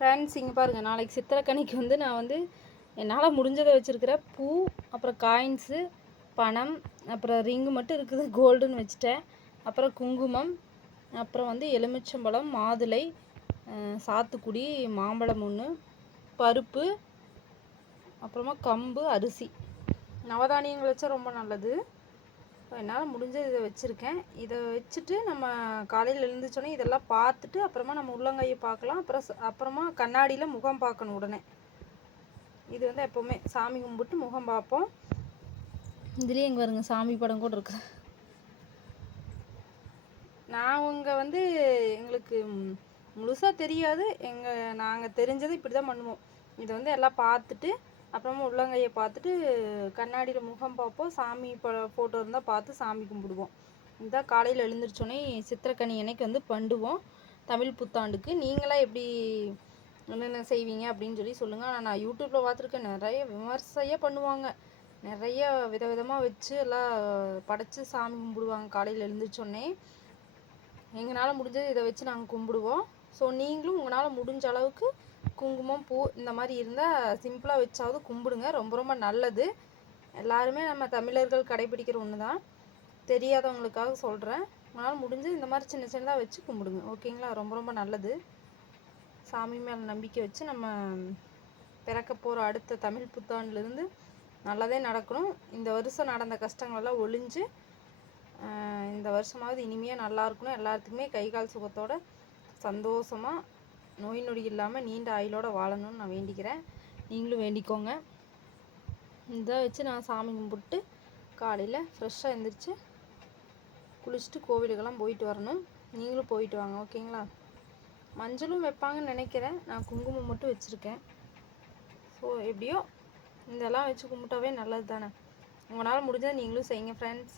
Friends இங்கே பாருங்கள் நாளைக்கு சித்திரக்கணிக்கு வந்து நான் வந்து என்னால் முடிஞ்சதை வச்சுருக்கிறேன் பூ அப்புறம் காயின்ஸு பணம் அப்புறம் ரிங்கு மட்டும் இருக்குது. கோல்டுன்னு வச்சுட்டேன். அப்புறம் குங்குமம் அப்புறம் வந்து எலுமிச்சம்பழம் மாதுளை சாத்துக்குடி மாம்பழம் ஒன்று பருப்பு அப்புறமா கம்பு அரிசி. நவதானியங்கள் வச்சா ரொம்ப நல்லது. என்னால் முடிஞ்சது இதை வச்சுருக்கேன். இதை வச்சுட்டு நம்ம காலையில் எழுந்திரிச்சோன்னே இதெல்லாம் பார்த்துட்டு அப்புறமா நம்ம உள்ளங்கையை பார்க்கலாம். அப்புறம் அப்புறமா கண்ணாடியில் முகம் பார்க்கணும் உடனே. இது வந்து எப்போவுமே சாமி கும்பிட்டு முகம் பார்ப்போம். இதுலேயே இங்கே வருங்க சாமி படம் கூட இருக்குது நாங்க வந்து எங்களுக்கு முழுசாக தெரியாது. எங்கள் நாங்கள் தெரிஞ்சது இப்படி தான் பண்ணுவோம். இதை வந்து எல்லாம் பார்த்துட்டு அப்புறமா உள்ளங்கையை பார்த்துட்டு கண்ணாடியில் முகம் பார்ப்போம். சாமி ஃபோட்டோ இருந்தால் பார்த்து சாமி கும்பிடுவோம். இதுதான் காலையில் எழுந்திரிச்சோன்னே சித்திரக்கனி அன்னைக்கு வந்து பண்ணுவோம் தமிழ் புத்தாண்டுக்கு. நீங்களாம் எப்படி என்னென்ன செய்வீங்க அப்படின்னு சொல்லி சொல்லுங்கள் ஆனால் நான் யூடியூப்பில் பார்த்துருக்கேன். நிறைய விமர்சையாக பண்ணுவாங்க. நிறைய விதவிதமாக வச்சு எல்லாம் படைச்சி சாமி கும்பிடுவாங்க காலையில் எழுந்திரிச்சோன்னே எங்களால் முடிஞ்சது இதை வச்சு நாங்கள் கும்பிடுவோம். ஸோ நீங்களும் உங்களால் முடிஞ்ச அளவுக்கு குங்குமம் பூ இந்த மாதிரி இருந்தால் சிம்பிளாக வச்சாவது கும்பிடுங்க. ரொம்ப ரொம்ப நல்லது. எல்லாருமே நம்ம தமிழர்கள் கடைபிடிக்கிற ஒன்று தான் தெரியாதவங்களுக்காக சொல்கிறேன் உங்களால் முடிஞ்சு இந்த மாதிரி சின்ன சின்னதாக வச்சு கும்பிடுங்க. ஓகேங்களா ரொம்ப ரொம்ப நல்லது. சாமி மேலே நம்பிக்கை வச்சு நம்ம பிறக்க போகிற அடுத்த தமிழ் புத்தாண்டுலேருந்து நல்லதே நடக்கணும். இந்த வருஷம் நடந்த கஷ்டங்களெல்லாம் ஒழிஞ்சு இந்த வருஷமாவது இனிமையாக நல்லா இருக்கணும். எல்லாத்துக்குமே கை கால் சுகத்தோட சந்தோஷமாக நோய் நொடி இல்லாமல் நீண்ட ஆயுளோடு வாழணும்னு நான் வேண்டிக்கிறேன். நீங்களும் வேண்டிக்கோங்க. இதை வச்சு நான் சாமி கும்பிட்டு காலையில் ஃப்ரெஷ்ஷாக எழுந்திரிச்சு குளிச்சுட்டு கோவிலுக்கெல்லாம் போயிட்டு வரணும். நீங்களும் போயிட்டு வாங்க ஓகேங்களா? மஞ்சளும் வைப்பாங்கன்னு நினைக்கிறேன். நான் குங்குமம் மட்டும் வச்சுருக்கேன். ஸோ எப்படியோ இதெல்லாம் வச்சு கும்பிட்டாவே நல்லது தானே உங்களால் முடிஞ்சால் நீங்களும் செய்யுங்க ஃப்ரெண்ட்ஸ்